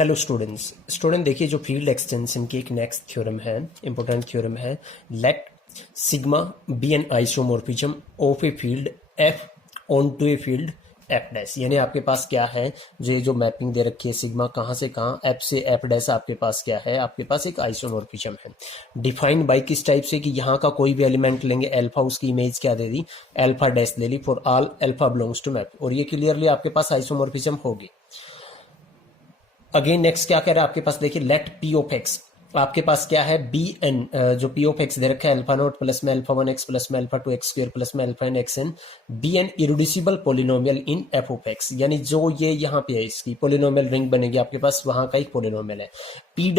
Hello student देखिए, जो field extension की एक नेक्स्ट थ्योरम है, इंपॉर्टेंट थ्योरम है। Let sigma be an isomorphism of a field F onto a field F dash. यानी आपके पास क्या है, जो मैपिंग दे रखी है सिग्मा कहाँ से कहाँ, एफ से एफ डैश, आपके पास क्या है, आपके पास एक आइसोमॉर्फिज्म है। डिफाइंड बाई किस टाइप से, कि यहाँ का कोई भी एलिमेंट लेंगे अल्फा, उसकी इमेज क्या दे दी, अल्फा डैश ले ली for all alpha belongs to map, और ये क्लियरली आपके पास आइसोमॉर्फिज्म होगी। अगेन नेक्स्ट क्या कह रहा है आपके पास, देखिए लेट पी ऑफ एक्स, आपके पास क्या है बी एन, जो पी ऑफ एक्स दे रखा है अल्फा नोट प्लस में अल्फा 1x प्लस में अल्फा 2x स्क्वायर प्लस में alpha N X N, be an irreducible polynomial in F of X. यानी जो ये यहाँ पे है इसकी पोलिनोमियल रिंग बनेगी आपके पास, वहां का एक पोलिनोमियल है। पी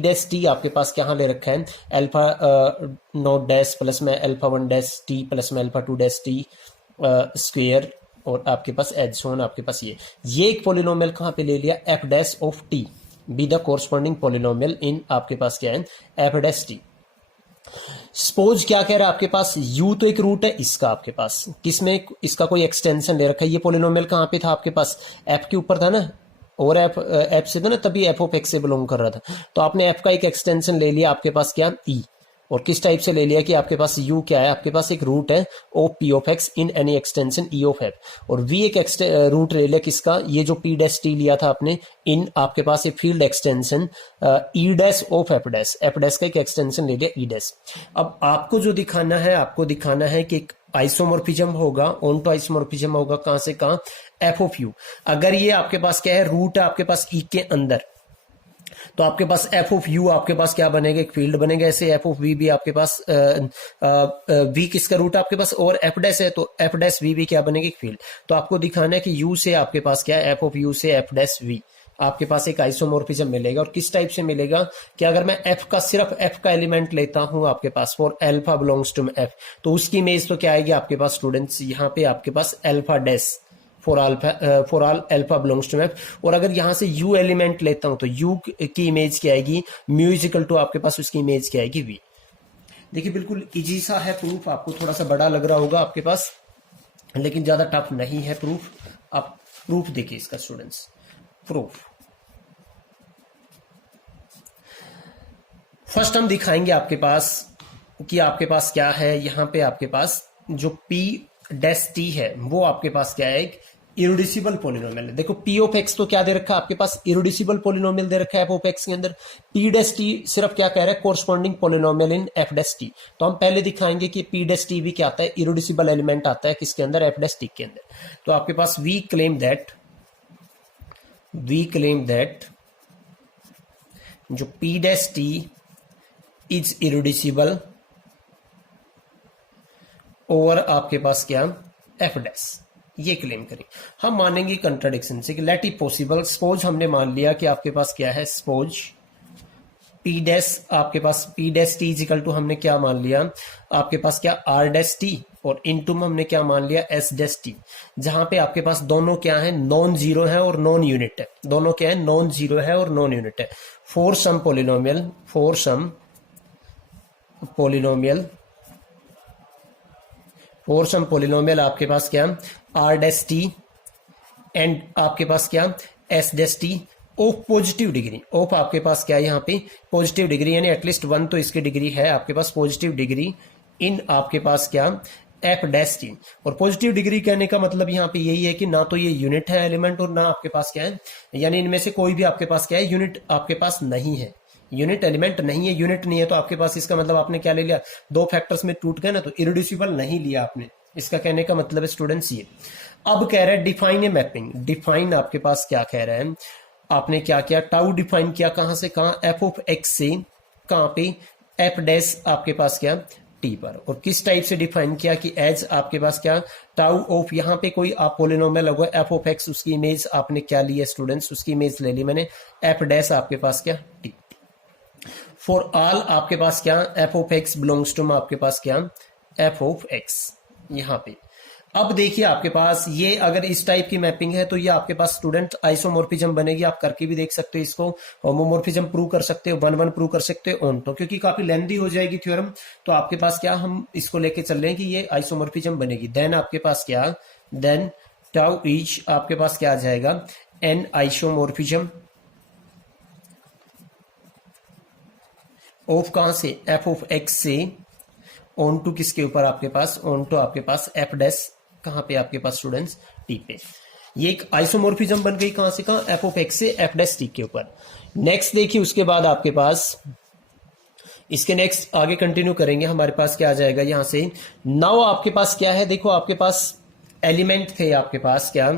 डैश टी आपके पास क्या ले रखा है, अल्फा नोट डैश प्लस में अल्फा 1 डैश टी प्लस में अल्फा 2 डैश टी स्क्वायर, और आपके पास एडसोन आपके पास ये एक पोलिनोमियल कहां पे ले लिया, F dash of T be the corresponding polynomial इन आपके पास क्या है, एफ डैश टी। सपोज क्या कह रहा है आपके पास, u तो एक रूट है इसका आपके पास, किसमें इसका कोई एक्सटेंशन ले रखा है। ये पोलिनोमियल कहां पे था आपके पास, f के ऊपर था ना, और f से था ना, तभी f ऑफ x से बिलोंग कर रहा था। तो आपने f का एक एक्सटेंशन ले लिया आपके पास क्या, e, और किस टाइप से ले लिया कि आपके पास u क्या है, आपके पास एक रूट है ओ p ऑफ x in any extension e of f, और v एक रूट ले लिया किसका, ये जो p डैश t लिया था आपने इन आपके पास एक field extension e dash of f dash का एक एक्सटेंशन ले लिया e डैश। अब आपको जो दिखाना है, आपको दिखाना है कि एक आइसोमॉर्फिज्म होगा, ऑन टू आइसोमॉर्फिज्म होगा कहां से कहां, f ऑफ u। अगर ये आपके पास क्या है, रूट है आपके पास e के अंदर, तो आपके पास एफ ऑफ यू आपके पास क्या बनेगा, एक फील्ड बनेगा। ऐसे एफ ऑफ वी भी आपके पास वी किसका रूट है आपके पास, और एफ डैश है, तो एफ डैश वी भी क्या बनेगा, एक फील्ड। तो आपको दिखाना है कि यू से आपके पास क्या है, एफ ऑफ यू से एफ डैश वी आपके पास एक आइसोमॉर्फिज्म मिलेगा। और किस टाइप से मिलेगा, कि अगर मैं एफ का सिर्फ एफ का एलिमेंट लेता हूं आपके पास for alpha belongs to F, तो उसकी इमेज तो क्या आएगी आपके पास स्टूडेंट्स, यहाँ पे आपके पास alpha dash for all alpha belongs to F. और अगर यहां से u एलिमेंट लेता हूं तो u की इमेज क्या आएगी, म्यू इज इक्वल टू आपके पास उसकी इमेज क्या आएगी, v। देखिए बिल्कुल इजी सा है प्रूफ, आपको थोड़ा सा बड़ा लग रहा होगा आपके पास, लेकिन ज्यादा टफ नहीं है प्रूफ। आप प्रूफ देखिए इसका स्टूडेंट्स, प्रूफ फर्स्ट हम दिखाएंगे आपके पास कि आपके पास क्या है, यहां पे आपके पास जो p डैश t है वो आपके पास क्या है, एक इरिड्यूसिबल पोलिनोमियल है। देखो p ऑफ x तो क्या दे रखा है आपके पास, इरिड्यूसिबल पोलिनोमियल दे रखा है f ऑफ x के अंदर। p डैश t सिर्फ क्या कह रहा है, कोरस्पॉन्डिंग पोलिनोमियल इन f डैश t। तो हम पहले दिखाएंगे कि p डैश t भी क्या आता है, इरिड्यूसिबल एलिमेंट आता है किसके अंदर, f डैश t के अंदर। तो आपके पास वी क्लेम दैट जो p dash t is irreducible और आपके पास क्या, एफ डैश, ये क्लेम करें। हम मानेंगे कंट्राडिक्शन से कि लेट इट पॉसिबल। सपोज हमने मान लिया कि आपके पास क्या है, सपोज पी डैश, आपके पास P dash T is equal to हमने क्या मान लिया, आपके पास क्या आर डैश टी, और इनटू में हमने क्या मान लिया, एस डैश टी, जहां पे आपके पास दोनों क्या है, नॉन जीरो है और नॉन यूनिट है। दोनों क्या है, नॉन जीरो है और नॉन यूनिट है। फॉर सम पोलिनोमियल आपके पास क्या, आर डैश टी एंड आपके पास क्या, S dash T of positive degree, of आपके पास क्या है यहाँ पे पॉजिटिव डिग्री, यानी एटलीस्ट 1 तो इसकी डिग्री है आपके पास पॉजिटिव डिग्री इन आपके पास क्या, एफ डैश टी। और पॉजिटिव डिग्री कहने का मतलब यहाँ पे यही है कि ना तो ये यूनिट है एलिमेंट, और ना आपके पास क्या है, यानी इनमें से कोई भी आपके पास क्या है, यूनिट आपके पास नहीं है, यूनिट एलिमेंट नहीं है, यूनिट नहीं है। तो आपके पास इसका मतलब आपने क्या ले लिया, दो फैक्टर्स में टूट गए ना, तो इरिड्यूसिबल नहीं लिया आपने। इसका कहने का मतलब है स्टूडेंट्स ये। अब कह रहा है डिफाइन ए मैपिंग, डिफाइन आपके पास क्या कह रहा है, आपने क्या किया, टाउ डिफाइन किया कहां से कहां, एफ ऑफ एक्स से कहां पे, एफ डैश आपके पास क्या, टी पर। और किस टाइप से डिफाइन किया, कि एज आपके पास क्या, टाउ ऑफ, यहाँ पे कोई आप पोलिनोमियल होगा एफ ऑफ एक्स, उसकी इमेज आपने क्या ली है स्टूडेंट्स, उसकी इमेज ले ली मैंने, एफ डैश आपके पास क्या, टी। फॉर ऑल आपके पास क्या, F of X belongs to आपके पास क्या, एफ ऑफ एक्स यहां पे। अब देखिए आपके पास ये अगर इस टाइप की मैपिंग है तो ये आपके पास स्टूडेंट आइसोमॉर्फिज्म बनेगी। आप करके भी देख सकते हो इसको, होमोमॉर्फिज्म प्रूव कर सकते हो, 1-1 प्रूव कर सकते हो ऑन तो, क्योंकि काफी लेंथी हो जाएगी थ्योरम। तो आपके पास क्या, हम इसको लेके चल रहे हैं कि ये आइसोमॉर्फिज्म बनेगी। देन आपके पास क्या, देन टाउ ईच आपके पास क्या आ जाएगा, एन आइसोमॉर्फिज्म ऑफ कहां से, एफ ऑफ एक्स से ऑन टू किसके ऊपर आपके पास, ऑन टू आपके पास एफ डैश कहां पे आपके पास स्टूडेंट्स, टी पे। ये एक आइसोमोर्फिज्म बन गई कहां से कहां, एफ ऑफ एक्स से एफ डैश टी के ऊपर। नेक्स्ट देखिए उसके बाद आपके पास इसके नेक्स्ट आगे कंटिन्यू करेंगे, हमारे पास क्या आ जाएगा यहां से। नाउ आपके पास क्या है, देखो आपके पास एलिमेंट थे आपके पास क्या,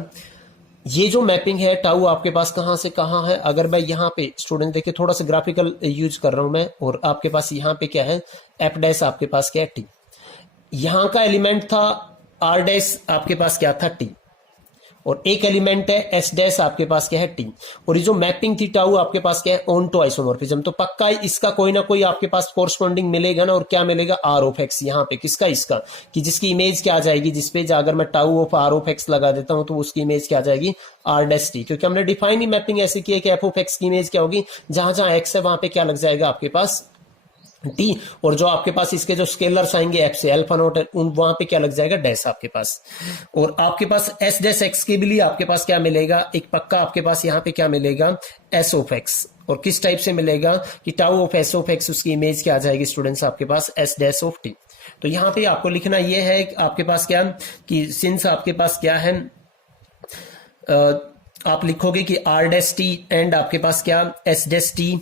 ये जो मैपिंग है टाउ आपके पास कहां से कहां है। अगर मैं यहां पे स्टूडेंट देखिए थोड़ा सा ग्राफिकल यूज कर रहा हूं मैं, और आपके पास यहां पे क्या है, एफ डैश आपके पास क्या है, टी। यहां का एलिमेंट था आर डैश आपके पास क्या था, टी, और एक एलिमेंट है एस डैश आपके पास क्या है, टी। और ये जो मैपिंग थी टाउ आपके पास क्या है, ऑन टू आइसोमॉर्फिज्म। तो पक्का इसका कोई ना कोई आपके पास कोरस्पॉन्डिंग मिलेगा ना, और क्या मिलेगा, आर ऑफ एक्स। यहाँ पे किसका, इसका, कि जिसकी इमेज क्या आ जाएगी, जिसपे अगर मैं tau of R of X लगा देता हूं तो उसकी इमेज क्या आ जाएगी, आर डैश टी। क्योंकि हमने डिफाइन ही मैपिंग ऐसी की है कि एफ ऑफ एक्स की इमेज क्या होगी, जहां जहां एक्स है वहां पे क्या लग जाएगा आपके पास, टी। और जो आपके पास इसके जो स्केलर्स आएंगे एफ से, अल्फा नोट, उन वहां पे क्या लग जाएगा, डैश आपके पास। और आपके पास एस डैश एक्स के भी लिए आपके पास क्या मिलेगा, एक पक्का आपके पास यहाँ पे क्या मिलेगा, एस ऑफ एक्स। और किस टाइप से मिलेगा कि tau of S of x, उसकी इमेज क्या आ जाएगी स्टूडेंट्स आपके पास, एस डैश ऑफ टी। तो यहाँ पे आपको लिखना ये है आपके पास क्या, कि सिंस आपके पास क्या है, आप लिखोगे कि आर डैश टी एंड आपके पास क्या, एस डैश टी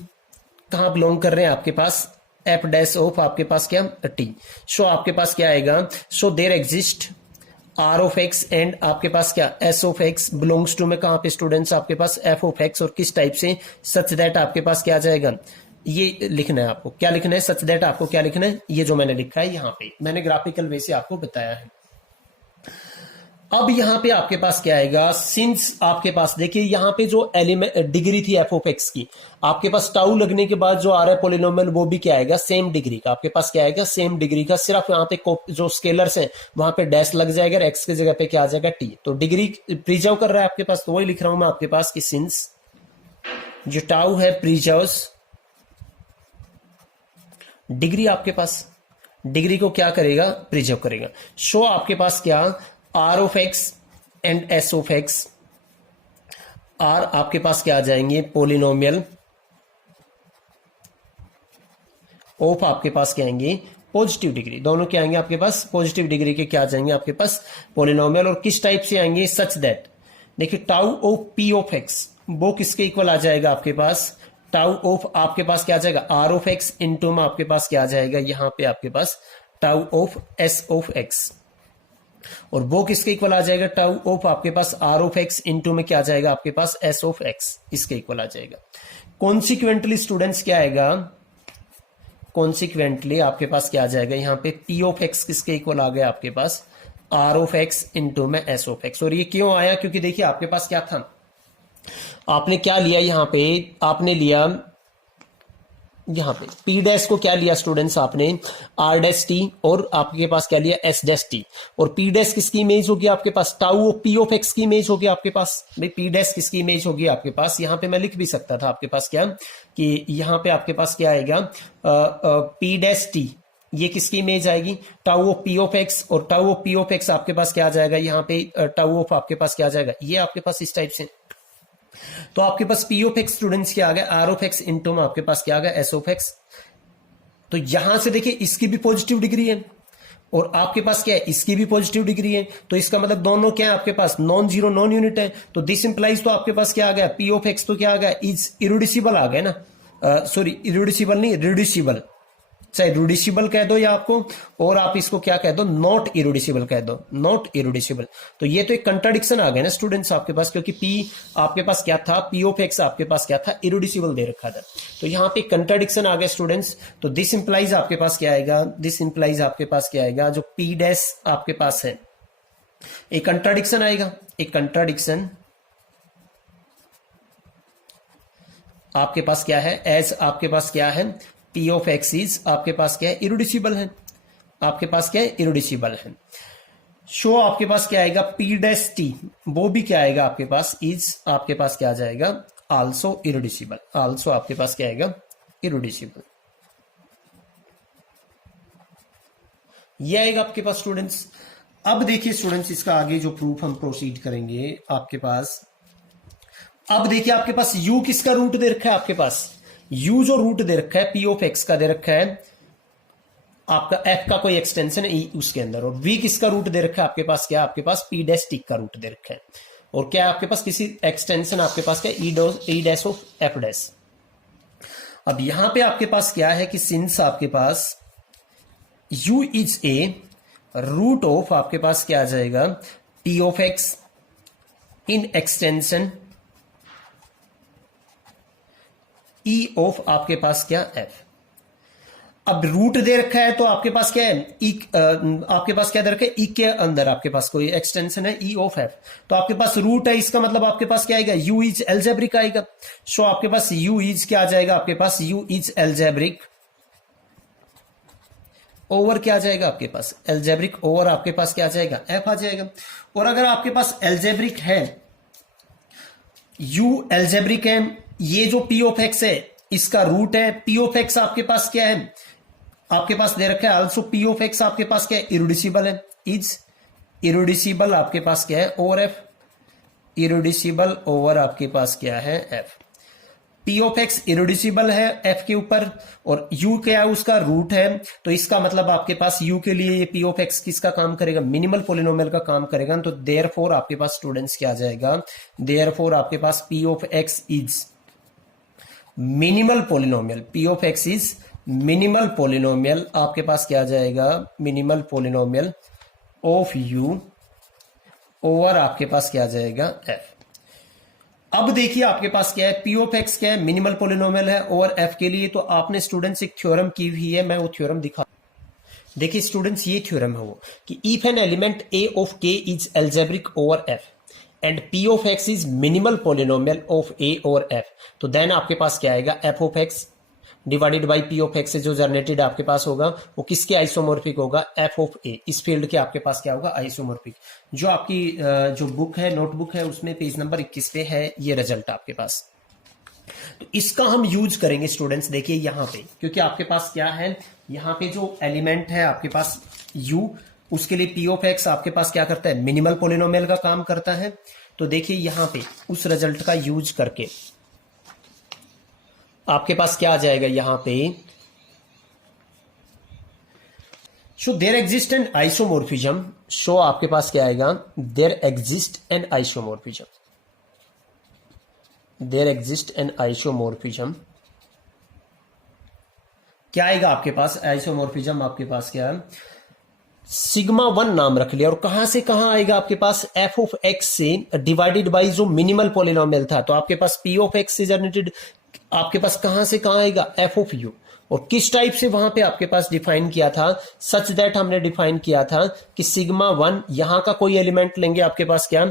कहां बिलोंग कर रहे हैं आपके पास, एफ डैश ऑफ आपके पास क्या, टी। सो आपके पास क्या आएगा, so there exist R of X and आपके पास क्या, S of X belongs to में कहां पे स्टूडेंट्स आपके पास, एफ ऑफ एक्स। और किस टाइप से, सच दैट आपके पास क्या आ जाएगा, ये लिखना है आपको, क्या लिखना है, सच दैट आपको क्या लिखना है, ये जो मैंने लिखा है यहाँ पे मैंने ग्राफिकल वे से आपको बताया है। अब यहां पे आपके पास क्या आएगा, सिंस आपके पास देखिए यहां पे जो एलिमेंट डिग्री थी एफ ऑफ एक्स की, आपके पास टाउ लगने के बाद जो आ रहा है पॉलिनोमियल, वो भी क्या आएगा, सेम डिग्री का। आपके पास क्या आएगा, सेम डिग्री का। सिर्फ यहाँ पे जो स्केलर्स हैं वहां पे डैश लग जाएगा, एक्स की जगह पे क्या आ जाएगा, टी। तो डिग्री प्रिजर्व कर रहा है आपके पास, तो वही लिख रहा हूं मैं आपके पास कि सिंस जो टाउ है प्रिजर्व्स डिग्री, आपके पास डिग्री को क्या करेगा, प्रिजर्व करेगा। सो आपके पास क्या, R of X and S of X are आपके पास क्या आ जाएंगे, पोलिनोमियल ऑफ आपके पास क्या आएंगे, पॉजिटिव डिग्री। दोनों क्या आएंगे आपके पास, पॉजिटिव डिग्री के क्या आ जाएंगे आपके पास, पोलिनोमियल। और किस टाइप से आएंगे, सच दैट देखिए tau of p of x वो किसके इक्वल आ जाएगा आपके पास, टाउ ऑफ आपके पास क्या आ जाएगा, आर ऑफ एक्स इंटू में आपके पास क्या आ जाएगा, यहां पे आपके पास tau of S of x. और वो किसके इक्वल आ जाएगा, टाउ ऑफ आपके पास आर ऑफ एक्स इंटू में क्या आ जाएगा आपके पास, एस ऑफ एक्स, इसके इक्वल आ जाएगा। कॉन्सिक्वेंटली स्टूडेंट्स क्या आएगा, कॉन्सिक्वेंटली आपके पास क्या आ जाएगा, यहां पे पी ऑफ एक्स किसके इक्वल आ गया आपके पास, आर ऑफ एक्स इंटू में एस ऑफ एक्स। और ये क्यों आया, क्योंकि देखिए आपके पास क्या था, आपने क्या लिया यहां पे, आपने लिया यहां पे पी डैश को क्या लिया स्टूडेंट्स आपने, आर डैश टी, और आपके पास क्या लिया, एस डैश टी। और पी डैश किसकी इमेज होगी आपके पास, टाउ पी ऑफ एक्स की इमेज होगी आपके पास। भाई पी डैश किसकी इमेज होगी आपके पास, यहां पे मैं लिख भी सकता था आपके पास क्या, कि यहां पे आपके पास क्या आएगा, पी डैश टी, ये किसकी इमेज आएगी, tau of p of x. और tau of p of x आपके पास क्या आ जाएगा, यहाँ पे टाउ ऑफ आपके पास क्या आ जाएगा, ये आपके पास इस टाइप से। तो आपके पास पी ऑफ एक्स स्टूडेंट्स क्या आ गया, आर ऑफ एक्स इंटू में आपके पास क्या आ गया, एस ऑफ एक्स। तो यहां से देखिए इसकी भी पॉजिटिव डिग्री है, और आपके पास क्या है, इसकी भी पॉजिटिव डिग्री है। तो इसका मतलब दोनों क्या है आपके पास, नॉन जीरो नॉन यूनिट है। तो दिस इंप्लाइज तो आपके पास क्या आ गया, पी ऑफ एक्स तो क्या आ गया, इज इरिड्यूसिबल आ गया ना, सॉरी इरिड्यूसिबल नहीं, रिड्यूसिबल, चाहे रिड्यूसिबल कह दो या आपको, और आप इसको क्या कह दो, नॉट इरिड्यूसिबल कह दो, नॉट इरिड्यूसिबल। तो ये तो एक कंट्राडिक्शन आ गया ना स्टूडेंट्स आपके पास, क्योंकि पी आपके पास क्या था, पी ऑफ एक्स आपके पास क्या था, इरिड्यूसिबल दे रखा था। तो यहां पे कंट्राडिक्शन आ गया स्टूडेंट्स। तो दिस इंप्लाइज आपके पास क्या आएगा, दिस इंप्लाइज आपके पास क्या आएगा, जो पी डैश आपके पास है, एक कंट्राडिक्शन आएगा, एक कंट्राडिक्शन आपके पास क्या है, एज आपके पास क्या है, पी ऑफ एक्स इज आपके पास क्या है, इरिड्यूसिबल है, आपके पास क्या है, इरिड्यूसिबल है। शो आपके पास क्या आएगा, पी डैश टी, वो भी क्या आएगा आपके पास, इज आपके पास क्या आ जाएगा, आल्सो इरिड्यूसिबल, आल्सो आपके पास क्या आएगा, इरिड्यूसिबल। ये आएगा आपके पास स्टूडेंट्स। अब देखिए स्टूडेंट्स इसका आगे जो प्रूफ हम प्रोसीड करेंगे आपके पास, अब देखिए आपके पास u किसका रूट दे रखा है आपके पास, यू जो रूट दे रखा है पी ऑफ एक्स का दे रखा है आपका एफ का कोई एक्सटेंशन है उसके अंदर, और वी किसका रूट दे रखा है आपके पास, क्या आपके पास पी डैश टी का रूट दे रखा है, और क्या आपके पास किसी एक्सटेंशन आपके पास क्या ई डैश ऑफ एफ डैश। अब यहां पे आपके पास क्या है कि सिंस आपके पास u is a root of आपके पास क्या आ जाएगा p ऑफ x in extension e of आपके पास क्या f। अब रूट दे रखा है तो आपके पास क्या है आपके पास क्या दे रखा है e के अंदर आपके पास कोई एक्सटेंशन है e ऑफ f, तो आपके पास रूट है, इसका मतलब आपके पास क्या आएगा u इज एल्जेब्रिक आएगा। सो आपके पास u इज क्या आ जाएगा आपके पास u इज एल्जेब्रिक ओवर क्या आ जाएगा आपके पास एल्जेब्रिक ओवर आपके पास क्या आ जाएगा f आ जाएगा। और अगर आपके पास एल्जेब्रिक है u एल्जेब्रिक है, ये जो p ऑफ x है इसका रूट है, p ऑफ x आपके पास क्या है आपके पास दे रखा है आल्सो p ऑफ x आपके पास क्या है इरिड्यूसिबल है, इज इरिड्यूसिबल आपके पास क्या है ओवर f, इरिड्यूसिबल ओवर आपके पास क्या है f। p ऑफ x इरिड्यूसिबल है f के ऊपर और u क्या है उसका रूट है, तो इसका मतलब आपके पास u के लिए ये p ऑफ x किसका काम करेगा मिनिमल पोलिनोमियल का काम करेगा। तो देयरफॉर आपके पास स्टूडेंट्स क्या आ जाएगा, देयरफॉर आपके पास p ऑफ x is minimal polynomial, p ऑफ x इज मिनिमल पोलिनोमियल आपके पास क्या आ जाएगा minimal polynomial of u over आपके पास क्या आ जाएगा f। अब देखिए आपके पास क्या है p ऑफ x क्या है मिनिमल पोलिनोमियल है ओवर f के लिए, तो आपने स्टूडेंट्स एक थ्योरम की हुई है, मैं वो थ्योरम दिखा। देखिए स्टूडेंट्स ये थ्योरम है वो कि if an element a of k is algebraic over f and p ऑफ x is minimal polynomial of a over f, तो देन आपके पास क्या आएगा f of x divided by p ऑफ x से जो जनरेटेड आपके पास होगा वो किसके आइसोमॉर्फिक होगा f ऑफ a, इस फील्ड के आपके पास क्या होगा आइसोमॉर्फिक। जो आपकी जो बुक है नोटबुक है उसमें पेज नंबर 21 पे है ये रिजल्ट आपके पास। तो इसका हम यूज करेंगे स्टूडेंट्स देखिए यहाँ पे, क्योंकि आपके पास क्या है यहाँ पे जो एलिमेंट है आपके पास u उसके लिए p ऑफ x आपके पास क्या करता है मिनिमल पोलिनोमियल का काम करता है। तो देखिए यहाँ पे उस रिजल्ट का यूज करके आपके पास क्या आ जाएगा यहाँ पे so there exist an isomorphism, so आपके पास क्या आएगा there exist an isomorphism, there exist an isomorphism क्या आएगा आपके पास आइसोमॉर्फिज्म आपके पास क्या सिग्मा 1 नाम रख लिया, और कहां से कहां आएगा आपके पास f ऑफ x से डिवाइडेड बाई जो मिनिमल पोलिनोमियल था, तो आपके पास p ऑफ x से जनरेटेड आपके पास कहां से कहां आएगा f ऑफ u, और किस टाइप से वहां पे आपके पास डिफाइन किया था सच दैट हमने डिफाइन किया था कि सिग्मा 1 यहां का कोई एलिमेंट लेंगे आपके पास क्या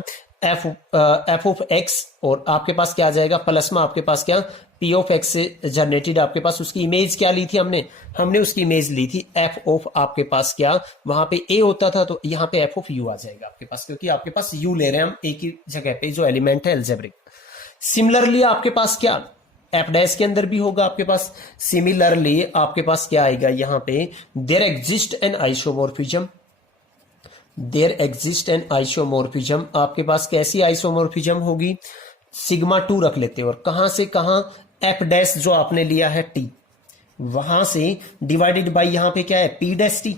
f ऑफ x और आपके पास क्या आ जाएगा प्लस में आपके पास क्या p ऑफ x से जनरेटेड आपके पास उसकी इमेज क्या ली थी हमने उसकी इमेज ली थी f ऑफ आपके पास क्या वहां पे a होता था, तो यहाँ पे f ऑफ u आ जाएगा आपके पास, क्योंकि आपके पास u ले रहे हैं हम a की जगह पे जो एलिमेंट है एल्जेब्रिक। सिमिलरली आपके पास क्या f डैश के अंदर भी होगा आपके पास, सिमिलरली आपके पास क्या आएगा यहाँ पे there exist an isomorphism, there exist an isomorphism आपके पास कैसी आइसोमॉर्फिज्म होगी सिग्मा 2 रख लेते हैं, और कहां से कहां f डैश जो आपने लिया है t वहां से डिवाइडेड बाई यहां पे क्या है p डैश t,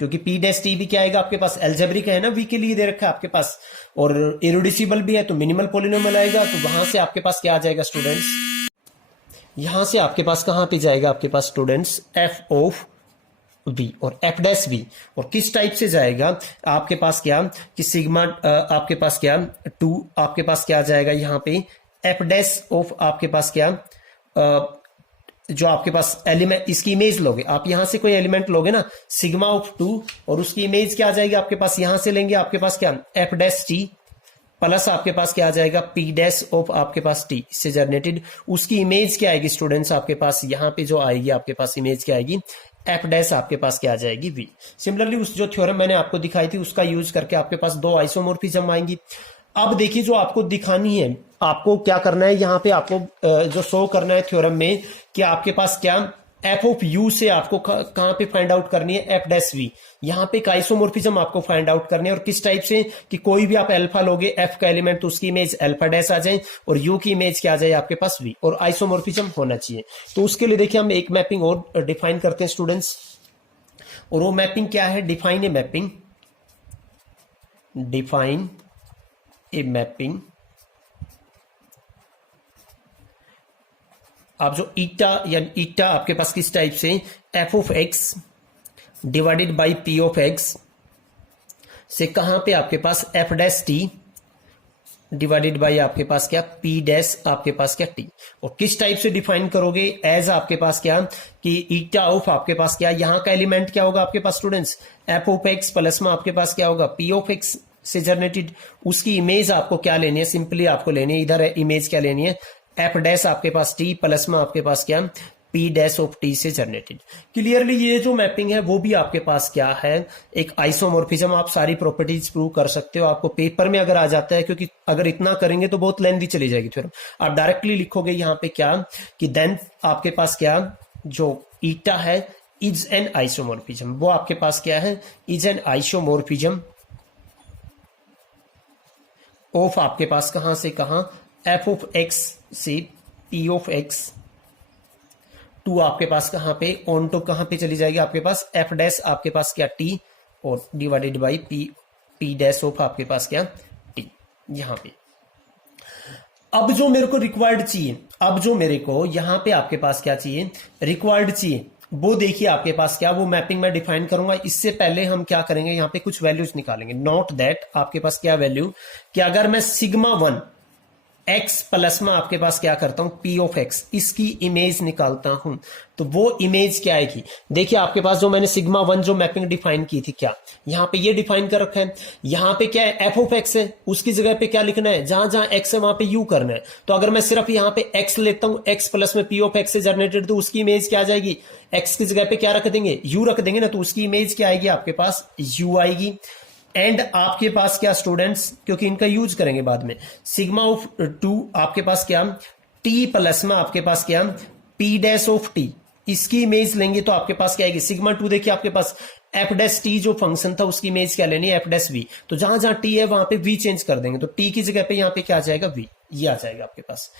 क्योंकि p डैश t भी क्या आएगा आपके पास एल्जेब्रिक है ना v के लिए दे रखा है आपके पास, और इरिड्यूसिबल भी है तो मिनिमल पोलिनोमियल आएगा, तो वहां से आपके पास क्या आ जाएगा स्टूडेंट्स यहां से आपके पास कहां पे जाएगा आपके पास स्टूडेंट्स f ऑफ v और f डैश v, और किस टाइप से जाएगा आपके पास क्या कि सिग्मा आपके पास क्या 2 आपके पास क्या आ जाएगा यहाँ पे f डैश ऑफ आपके पास क्या जो आपके पास एलिमेंट इसकी इमेज लोगे आप यहां से कोई एलिमेंट लोगे ना सिग्मा ऑफ 2 और उसकी इमेज क्या आ जाएगी आपके पास यहां से लेंगे आपके पास क्या f डैश t प्लस आपके पास क्या आ जाएगा p डैश ऑफ आपके पास t इससे जनरेटेड उसकी इमेज क्या आएगी स्टूडेंट्स आपके पास यहाँ पे जो आएगी आपके पास इमेज क्या आएगी f डैश आपके पास क्या आ जाएगी v। सिमिलरली उस जो थ्योरम मैंने आपको दिखाई थी उसका यूज करके आपके पास दो आइसोमॉर्फिज्म आएंगी। अब देखिए जो आपको दिखानी है आपको क्या करना है यहाँ पे आपको जो शो करना है थ्योरम में कि आपके पास क्या एफ ऑफ यू से आपको कहां पे फाइंड आउट करनी है, एफ डैश वी। यहां पे एक आइसोमोर्फिज्म आपको फाइंड आउट करनी है, और किस टाइप से कि कोई भी आप अल्फा लोगे एफ का एलिमेंट तो उसकी इमेज अल्फा डैश आ जाए और यू की इमेज क्या आ जाए आपके पास वी, और आइसोमोर्फिज्म होना चाहिए। तो उसके लिए देखिए हम एक मैपिंग और डिफाइन करते हैं स्टूडेंट्स, और वो मैपिंग क्या है, define a mapping, define a mapping. आप जो ईटा या ईटा आपके पास किस टाइप से, f of x divided by p of x से कहां पे आपके पास f dash t divided by आपके पास क्या पी डैश आपके पास क्या टी, और किस टाइप से डिफाइन करोगे, एज आपके पास क्या कि ईटा ऑफ आपके पास क्या, यहां का एलिमेंट क्या होगा आपके पास students, f of x plus में आपके पास क्या होगा पी ऑफ एक्स से जनरेटेड, उसकी इमेज आपको क्या लेनी है, सिंपली आपको लेनी है, इधर इमेज क्या लेनी है, एफ डैश आपके पास टी प्लस में आपके पास क्या पी डैश ऑफ टी से जनरेटेड। क्लियरली ये जो मैपिंग है वो भी आपके पास क्या है, एक आइसोमॉर्फिज्म। आप सारी प्रॉपर्टीज प्रूव कर सकते हो, आपको पेपर में अगर आ जाता है, क्योंकि अगर इतना करेंगे तो बहुत लेंथी चली जाएगी थ्योरम। आप डायरेक्टली लिखोगे यहां पे क्या कि देन आपके पास क्या जो ईटा है इज एन आइसोमॉर्फिज्म, वो आपके पास क्या है, इज एन आइसोमॉर्फिज्म ऑफ आपके पास कहां से कहां, एफ ऑफ एक्स से पी ऑफ एक्स टू आपके पास कहां पे ऑन टू कहां पे चली जाएगी आपके पास एफ डैश आपके पास क्या टी, और divided by P dash of आपके पास क्या टी यहां पे। अब जो मेरे को रिक्वायर्ड चाहिए, अब जो मेरे को यहां पे आपके पास क्या चाहिए, रिक्वायर्ड चाहिए, वो देखिए आपके पास क्या, वो मैपिंग मैं डिफाइन करूंगा। इससे पहले हम क्या करेंगे, यहां पे कुछ वैल्यूज निकालेंगे। नोट दैट आपके पास क्या वैल्यू, कि अगर मैं सिग्मा वन एक्स प्लस में आपके पास क्या करता हूं पी ऑफ एक्स, इसकी इमेज निकालता हूं, तो वो इमेज क्या आएगी, देखिए आपके पास जो मैंने सिग्मा वन जो मैपिंग डिफाइन की थी, क्या यहां पे ये डिफाइन कर रखा है, यहां पे क्या है एफ ऑफ एक्स है, उसकी जगह पे क्या लिखना है, जहां जहां एक्स है वहां पे यू करना है। तो अगर मैं सिर्फ यहां पे एक्स लेता हूं, एक्स प्लस में पी ऑफ एक्स से जनरेटेड, तो उसकी इमेज क्या आ जाएगी, एक्स की जगह पे क्या रख देंगे, यू रख देंगे ना, तो उसकी इमेज क्या आएगी आपके पास यू आएगी। एंड आपके पास क्या स्टूडेंट्स, क्योंकि इनका यूज करेंगे बाद में, सिग्मा ऑफ टू आपके पास क्या टी प्लस में आपके पास क्या पी डैश ऑफ टी, इसकी इमेज लेंगे तो आपके पास क्या आएगी, सिग्मा टू देखिए आपके पास एफ डैश टी जो फंक्शन था उसकी इमेज क्या लेनी है, एफ डैश वी, तो जहां जहां टी है वहां पे वी चेंज कर देंगे, तो टी की जगह पे यहां पे क्या आ जाएगा वी, ये आ जाएगा आपके पास।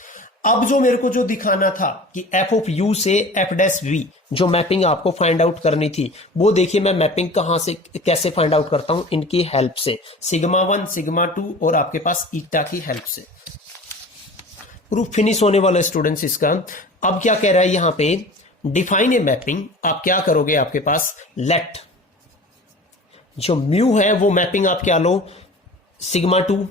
अब जो मेरे को जो दिखाना था कि एफ ऑफ यू से एफ डैश वी जो मैपिंग आपको फाइंड आउट करनी थी, वो देखिए मैं मैपिंग कहां से कैसे फाइंड आउट करता हूं, इनकी हेल्प से, सिग्मा वन सिग्मा टू और आपके पास ईटा की हेल्प से। प्रूफ फिनिश होने वाला स्टूडेंट्स इसका। अब क्या कह रहा है यहां पे, डिफाइन ए मैपिंग, आप क्या करोगे आपके पास लेट जो म्यू है वो मैपिंग आप क्या लो, sigma two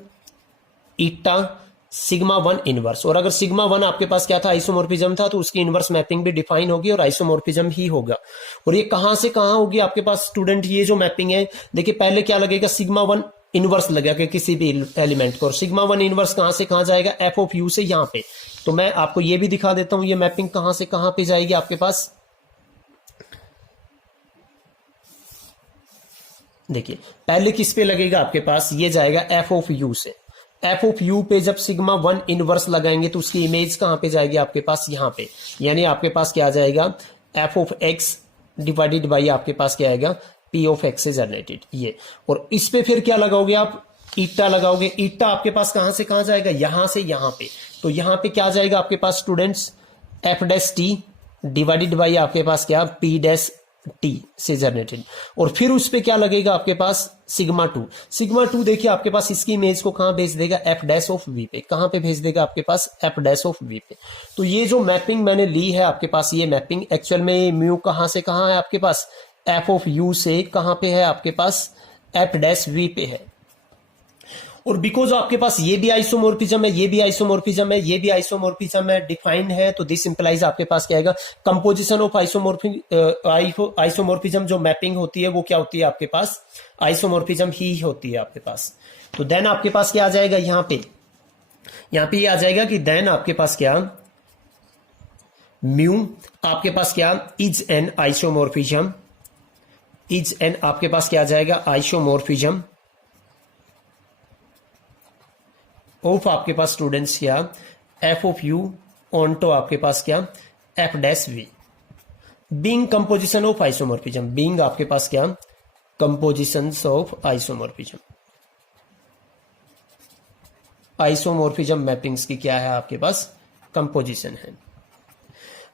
eta sigma one inverse, और अगर सिग्मा वन आपके पास क्या था आइसोमॉर्फिज्म था, तो उसकी इनवर्स मैपिंग भी डिफाइन होगी और आइसोमॉर्फिज्म ही होगा। और ये कहां से कहां होगी आपके पास स्टूडेंट, ये जो मैपिंग है देखिए पहले क्या लगेगा, सिग्मा वन इनवर्स लगेगा किसी भी एलिमेंट को, और सिग्मा वन इनवर्स कहां से कहां जाएगा, एफ ऑफ यू से यहां पे। तो मैं आपको ये भी दिखा देता हूं ये मैपिंग कहां से कहां पे जाएगी आपके पास। देखिए पहले किस पे लगेगा आपके पास, ये जाएगा एफ ऑफ यू से, एफ ऑफ यू पे जब सिग्मा वन इनवर्स लगाएंगे तो उसकी इमेज कहां पे जाएगी आपके पास यहां पे, यानी आपके पास क्या आ जाएगा F of x divided by आपके पास क्या आएगा पी ऑफ एक्स से जनरेटेड ये, और इस पे फिर क्या लगाओगे आप ईटा लगाओगे, ईटा आपके पास कहां से कहां जाएगा, यहां से यहां पे, तो यहां पे क्या जाएगा आपके पास students f dash t divided by आपके पास क्या पी डैश टी से जनरेटेड, और फिर उस पे क्या लगेगा आपके पास सिग्मा टू, सिग्मा टू देखिए आपके पास इसकी इमेज को कहां भेज देगा, एफ डैश ऑफ वी पे, कहां पे भेज देगा आपके पास एफ डैश ऑफ वी पे। तो ये जो मैपिंग मैंने ली है आपके पास, ये मैपिंग एक्चुअल में ये म्यू कहां से कहां है आपके पास, एफ ऑफ यू से कहां पे है आपके पास एफ डैश वी पे है। और बिकॉज आपके पास ये भी आइसोमॉर्फिज्म है, ये भी आइसोमॉर्फिज्म है, ये भी आइसोमॉर्फिज्म है, डिफाइंड है, तो दिस इंप्लाइज आपके पास क्या आएगा, कंपोजिशन ऑफ आइसोमॉर्फिज्म जो मैपिंग होती है वो क्या होती है आपके पास आइसोमॉर्फिज्म ही होती है आपके पास। तो देन आपके पास क्या आ जाएगा यहां पे ये आ जाएगा कि देन आपके पास क्या म्यू आपके पास क्या is an isomorphism, is an आपके पास क्या आ जाएगा आइसोमॉर्फिज्म ऑफ आपके पास स्टूडेंट्स क्या F of U onto आपके पास क्या F dash V. Being composition of isomorphism, being आपके पास क्या, compositions of isomorphism, isomorphism mappings की क्या है आपके पास, कंपोजिशन है।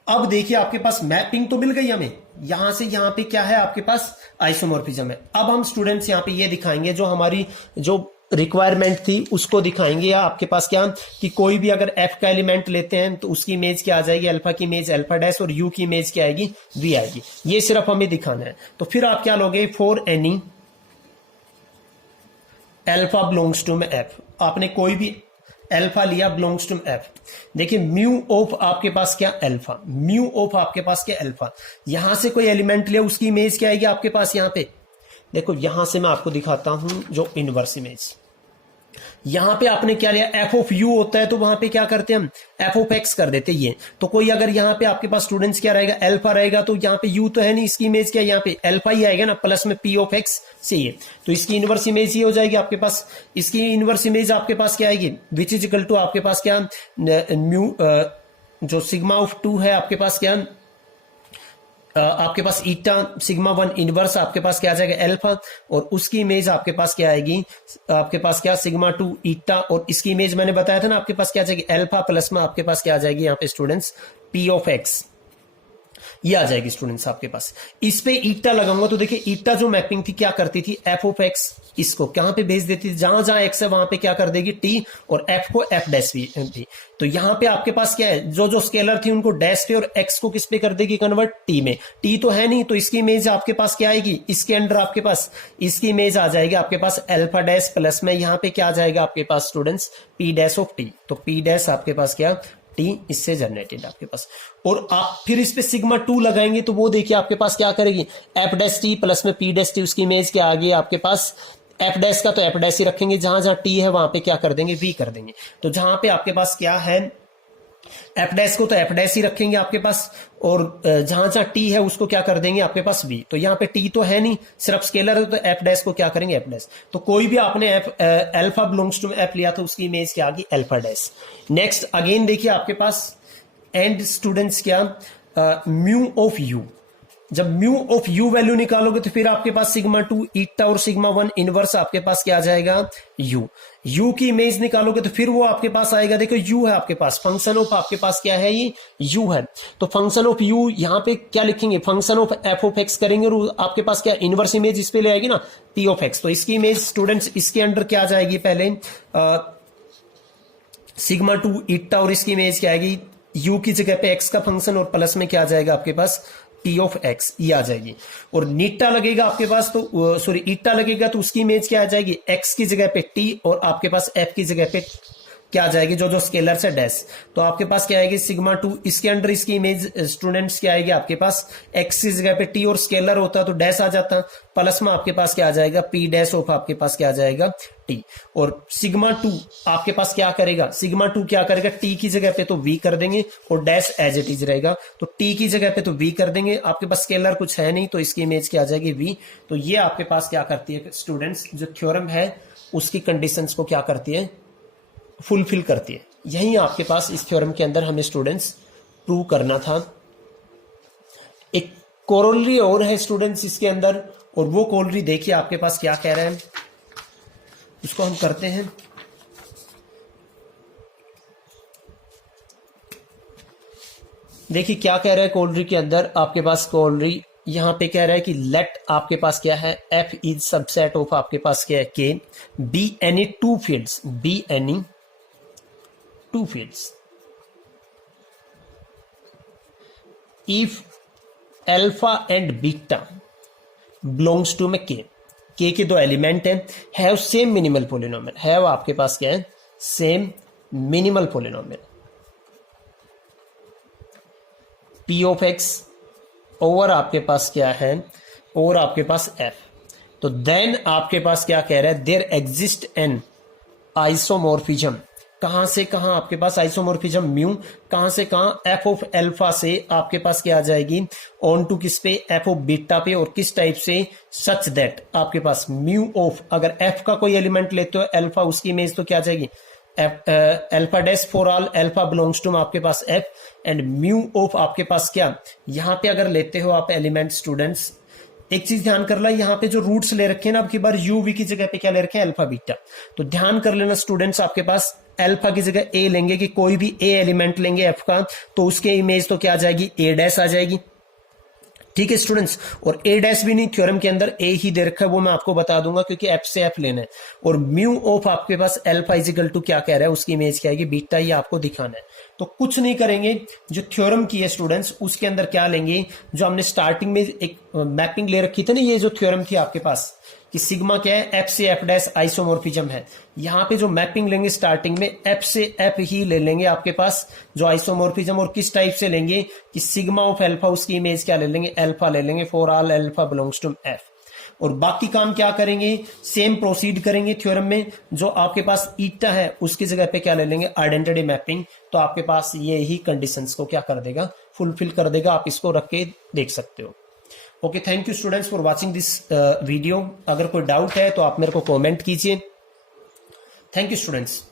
अब देखिए आपके पास मैपिंग तो मिल गई हमें, यहां से यहां पे क्या है आपके पास आइसोमॉर्फिज्म है। अब हम स्टूडेंट्स यहां पे ये दिखाएंगे जो हमारी जो रिक्वायरमेंट थी उसको दिखाएंगे, या आपके पास क्या कि कोई भी अगर एफ का एलिमेंट लेते हैं तो उसकी इमेज क्या आ जाएगी, अल्फा की इमेज अल्फा डैश और यू की इमेज क्या आएगी, वी आएगी। ये सिर्फ हमें दिखाना है। तो फिर आप क्या लोगे, for any alpha belongs to में एफ, आपने कोई भी अल्फा लिया बिलोंग्स टू एफ। देखिए म्यू ऑफ आपके पास क्या अल्फा, म्यू ऑफ आपके पास क्या अल्फा, यहां से कोई एलिमेंट लिया उसकी इमेज क्या आएगी आपके पास, यहां पे देखो, यहां से मैं आपको दिखाता हूं जो इनवर्स इमेज। यहां पे आपने क्या लिया, एफ ऑफ यू होता है तो वहां पे क्या करते हैं हम, एफ ऑफ एक्स कर देते ये। तो कोई अगर यहां पे आपके पास स्टूडेंट्स क्या रहेगा, अल्फा रहेगा, तो यहां पे यू तो है नहीं, इसकी इमेज क्या, यहां पे अल्फा ही आएगा ना, प्लस में पी ऑफ एक्स से ये, तो इसकी इनवर्स इमेज ये हो जाएगी आपके पास। इसकी इनवर्स इमेज आपके पास क्या आएगी, विच इज इक्वल टू आपके पास क्या, म्यू जो सिग्मा ऑफ 2 है आपके पास क्या, आपके पास ईटा सिग्मा 1 इनवर्स आपके पास क्या आ जाएगा अल्फा, और उसकी इमेज आपके पास क्या आएगी, आपके पास क्या सिग्मा 2 ईटा, और इसकी इमेज मैंने बताया था ना आपके पास क्या आ जाएगी अल्फा, प्लस में आपके पास क्या आ जाएगी यहाँ पे स्टूडेंट्स पी ऑफ एक्स, ये आ जाएगी स्टूडेंट्स आपके पास। इस पे ईटा लगाऊंगा तो देखिए ईटा जो मैपिंग थी क्या करती थी, एफ ऑफ एक्स इसको कहां पे भेज देती थी, जहां जहां एक्स है वहां पे क्या कर देगी टी, और एफ को एफ डैश भी। तो यहां पे आपके पास क्या है, जो जो स्केलर थी उनको डैश पे और एक्स को किस पे कर देगी कन्वर्ट, टी में। टी तो है नहीं तो इसकी इमेज आपके पास क्या आएगी, इसके अंडर आपके पास इसकी इमेज आ जाएगी आपके पास अल्फा डैश, प्लस में यहां पे क्या आ जाएगा आपके पास students p dash of t. तो पी डैश आपके पास क्या, टी इससे जनरेटेड आपके पास, और आप फिर इस पे सिग्मा 2 लगाएंगे तो वो देखिए आपके पास क्या करेगी, एफ डैश टी प्लस में पी डैश टी, उसकी इमेज क्या आ गई आपके पास एफ डैश का, तो एफ डैश ही रखेंगे, जहां जहां टी है वहां पे क्या कर देंगे, वी कर देंगे। तो जहां पे आपके पास क्या है एफ डैश को तो एफ डैश ही रखेंगे आपके पास, और जहां जहां टी है उसको क्या कर देंगे आपके पास वी। तो यहाँ पे टी तो है नहीं, सिर्फ स्केलर है, तो एफ डैश को क्या करेंगे एफ डैश। तो कोई भी आपने F alpha belongs to F लिया तो उसकी इमेज क्या आ गई अल्फा डैश। नेक्स्ट अगेन देखिए आपके पास एंड स्टूडेंट्स क्या, म्यू ऑफ यू, जब म्यू ऑफ यू वैल्यू निकालोगे तो फिर आपके पास सिग्मा 2 ईटा और सिग्मा 1 इनवर्स आपके पास क्या आ जाएगा यू। यू की इमेज निकालोगे तो फिर वो आपके पास आएगा, देखो यू है आपके पास, फंक्शन ऑफ आपके पास क्या है, ये यू है। तो फंक्शन ऑफ यू यहां पे क्या लिखेंगे, function of F of x करेंगे, और आपके पास क्या इनवर्स इमेज इस पे ले आएगी ना पी ऑफ एक्स। तो इसकी इमेज स्टूडेंट्स इसके अंडर क्या आ जाएगी, पहले सिग्मा 2 ईटा, और इसकी इमेज क्या आएगी, यू की जगह पे एक्स का फंक्शन, और प्लस में क्या आ जाएगा आपके पास टी ऑफ एक्स, ये आ जाएगी। और नीटा लगेगा आपके पास तो सॉरी ईटा लगेगा तो उसकी इमेज क्या आ जाएगी, एक्स की जगह पे टी, और आपके पास एफ की जगह पे क्या आ जाएगी, जो जो स्केलर से डैश। तो आपके पास क्या आएगी सिग्मा 2, इसके अंडर इसकी इमेज स्टूडेंट्स क्या आएगी आपके पास, एक्स की जगह पे टी, और स्केलर होता तो डैश आ जाता, प्लस में आपके पास क्या आ जाएगा पी डैश ऑफ आपके पास क्या आ जाएगा टी। और सिग्मा 2 आपके पास क्या करेगा, सिग्मा 2 क्या करेगा, टी की जगह पे तो वी कर देंगे, और डैश एज इट इज रहेगा, तो टी की जगह पे तो वी कर देंगे, आपके पास स्केलर कुछ है नहीं तो इसकी इमेज क्या आ जाएगी वी। तो ये आपके पास क्या करती है स्टूडेंट्स, जो थ्योरम है उसकी कंडीशंस को क्या करती है, फुलफिल करती है। यही आपके पास इस थ्योरम के अंदर हमें स्टूडेंट्स प्रूव करना था। एक कोरोलरी और है स्टूडेंट्स इसके अंदर, और वो कोरोलरी देखिए आपके पास क्या कह रहे हैं, उसको हम करते हैं। देखिए क्या कह रहा है कोरोलरी के अंदर, आपके पास कोरोलरी यहां पे कह रहा है कि लेट आपके पास क्या है, एफ इज सबसेट ऑफ आपके पास क्या है K, be any two fields, be any two fields if alpha and beta belongs to में के के दो एलिमेंट हैं, have same minimal polynomial, have आपके पास क्या है same minimal polynomial, P of X over आपके पास क्या है, और आपके पास एफ। तो देन आपके पास क्या कह रहा है, देयर एग्जिस्ट एन आइसोमॉर्फिज्म, कहां से कहां आपके पास आइसोमॉर्फिज्म म्यू, कहां से कहां एफ ऑफ अल्फा से आपके पास क्या आ जाएगी ऑन टू किस पे, एफ ऑफ बीटा पे, और किस टाइप से, सच दैट आपके पास म्यू ऑफ, अगर एफ का कोई एलिमेंट लेते हो अल्फा उसकी इमेज तो क्या आ जाएगी alpha dash for all alpha belongs to आपके पास एफ एंड म्यू ऑफ आपके पास क्या, यहाँ पे अगर लेते हो आप एलिमेंट स्टूडेंट्स, एक चीज ध्यान कर ला, यहाँ पे जो रूट्स ले रखे हैं ना, अब की बार यू वी की जगह पे क्या ले रखे हैं, अल्फा बीटा। तो ध्यान कर लेना स्टूडेंट्स, आपके पास अल्फा की जगह ए लेंगे कि कोई भी ए एलिमेंट लेंगे एफ का, तो उसके इमेज तो क्या आ जाएगी, ए डैश आ जाएगी। ठीक है स्टूडेंट्स, और ए डैश भी नहीं, थ्योरम के अंदर ए ही दे रखा है, वो मैं आपको बता दूंगा क्योंकि एफ से एफ लेना है। और म्यू ऑफ आपके पास अल्फा इजिकल टू क्या कह रहा है, उसकी इमेज क्या आएगी, बीटा, ही आपको दिखाना है। तो कुछ नहीं करेंगे, जो थ्योरम की है स्टूडेंट्स उसके अंदर क्या लेंगे, जो हमने स्टार्टिंग में एक मैपिंग ले रखी थी ना, ये जो थ्योरम थी आपके पास कि सिग्मा क्या है, एफ से एफ डैश आइसोमोर्फिज्म है। यहां पे जो मैपिंग लेंगे स्टार्टिंग में एफ से एफ ही ले लेंगे आपके पास जो आइसोमोर्फिज्म, और किस टाइप से लेंगे कि सिग्मा ऑफ अल्फा, उसकी इमेज क्या ले लेंगे, अल्फा ले लेंगे for all alpha belongs to F. और बाकी काम क्या करेंगे, सेम प्रोसीड करेंगे थ्योरम में, जो आपके पास ईटा है उसकी जगह पे क्या ले लेंगे, आइडेंटिटी मैपिंग। तो आपके पास ये ही कंडीशंस को क्या कर देगा, फुलफिल कर देगा। आप इसको रख के देख सकते हो। Okay, thank you students for watching this video. अगर कोई डाउट है तो आप मेरे को कमेंट कीजिए। Thank you students.